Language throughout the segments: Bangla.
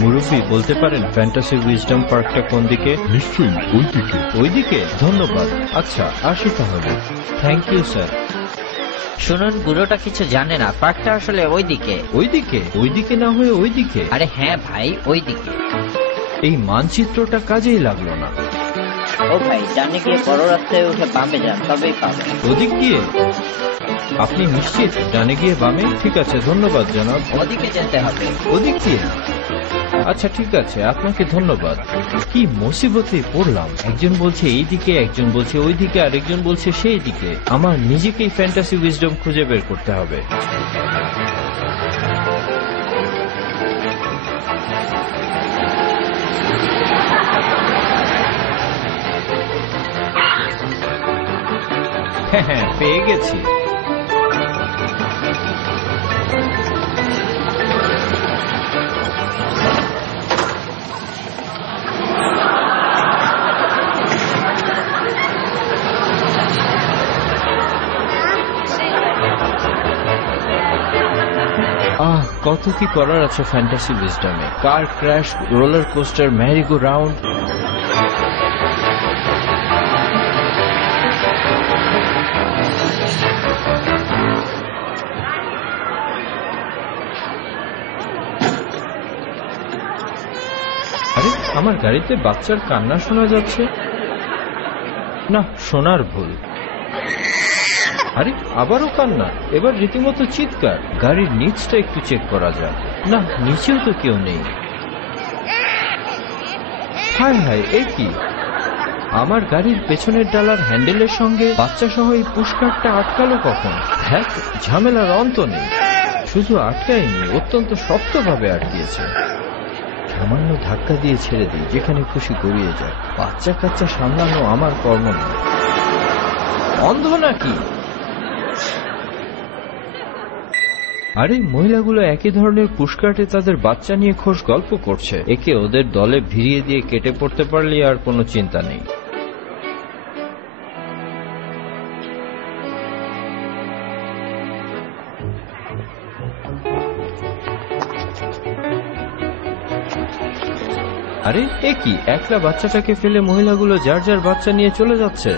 মুরব্বী বলতে পারেন ফ্যান্টাসি উইজডম পার্কটা কোন দিকে? নিশ্চয়ই ওইদিকে। ওইদিকে? ধন্যবাদ। আচ্ছা আসি তাহলে। Thank you sir. শুনুন, বুড়োটা কিছু জানে না, পার্কটা আসলে ওইদিকে। ওইদিকে? ওইদিকে না হয়ে ওইদিকে? আরে হ্যাঁ ভাই, ওইদিকে। এই মানচিত্রটা কাজেই লাগলো না। ও ভাই, ডানে গিয়ে বড় রাস্তায় উঠে বামে যান, তবেই পাবেন। ওদিক দিয়ে? আপনি নিশ্চিত ডানে গিয়ে বামে? ঠিক আছে, ধন্যবাদ জনাব। ওদিকে যেতে হবে। ওদিক দিয়ে? আচ্ছা ঠিক আছে, আপনাকে ধন্যবাদ। কি মুসিবতে পড়লাম, একজন বলছে এই দিকে, একজন বলছে ওই দিকে, আরেকজন বলছে সেই দিকে। আমার নিজেকেই ফ্যান্টাসি উইজডম খুঁজে বের করতে হবে। হ্যাঁ, পেয়ে গেছি। কত কি করার আছে ফ্যান্টাসি উইজডমে। Car crash, roller coaster, merry go round. আরে আমার গাড়িতে বাচ্চার কান্না শোনা যাচ্ছে। না, শোনার ভুল। আরে আবারও কান্না, এবার রীতিমতো চিৎকার। গাড়ির নিচটা একটু চেক করা যাক। না, নিচেও তো কেউ নেই। হায় হায়, এ কি? আমার গাড়ির পেছনের ডালার হ্যান্ডেলের সঙ্গে বাচ্চা সহ এই পুশকারটা আটকালো কখন? হ্যাঁ, ঝামেলার অন্ত নেই। শুধু আটকায়নি, অত্যন্ত শক্তভাবে আটকিয়েছে। সামান্য ধাক্কা দিয়ে ছেড়ে দিই, যেখানে খুশি গড়িয়ে যায়। বাচ্চা কাচ্চা সামলানো আমার কর্ম নয়। অন্ধ নাকি? আরে মহিলাগুলো একই ধরনের পুশকার্টে তাদের বাচ্চা নিয়ে খোশ গল্প করছে। একে ওদের দলে ভিড়িয়ে দিয়ে কেটে পড়তে পারলে আর কোনো চিন্তা নেই। আরে এ কি, একলা বাচ্চাটাকে ফেলে মহিলাগুলো যার যার বাচ্চা নিয়ে চলে যাচ্ছে।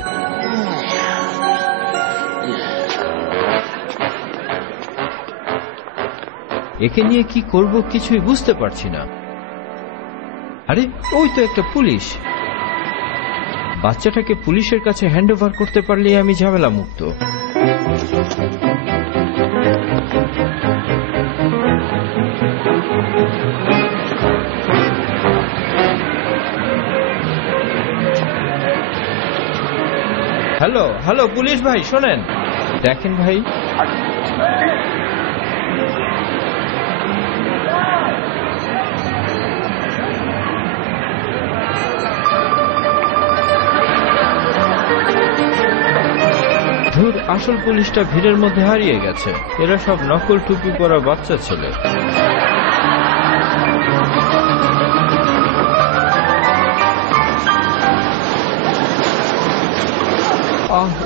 একে নিয়ে কি করব কিছুই বুঝতে পারছি না। আরে ওই তো একটা পুলিশ। বাচ্চাটাকে পুলিশের কাছে হ্যান্ড ওভার করতে পারলেই আমি ঝামেলা মুক্ত। হ্যালো হ্যালো, পুলিশ ভাই শোনেন। দেখেন ভাই, ধুর, আসল পুলিশটা ভিড়ের মধ্যে হারিয়ে গেছে। এরা সব নকল টুপি পরা বাচ্চা ছেলে।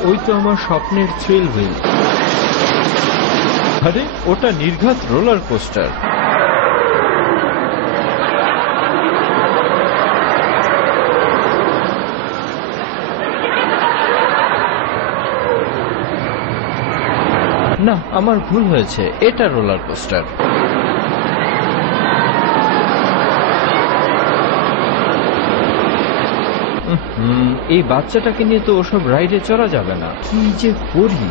ওই তো আমার স্বপ্নের থ্রিল হুইল। আরে ওটা নির্ঘাত রোলার কোস্টার। না, আমার ভুল হয়েছে, এটা রোলার কোস্টার। এই বাচ্চাটাকে নিয়ে তো ওসব রাইডে চড়া যাবে না। কি যে করি।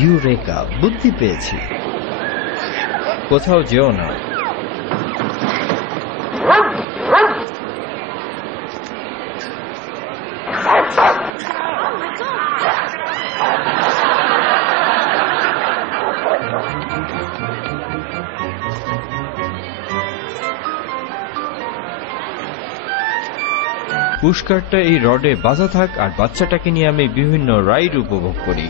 ইউরেকা, বুদ্ধি পেয়েছি। কোথাও যেও না। পুশকারটা এই রডে বাঁধা থাক আর বাচ্চাটাকে নিয়ে আমি বিভিন্ন রাইড উপভোগ করি।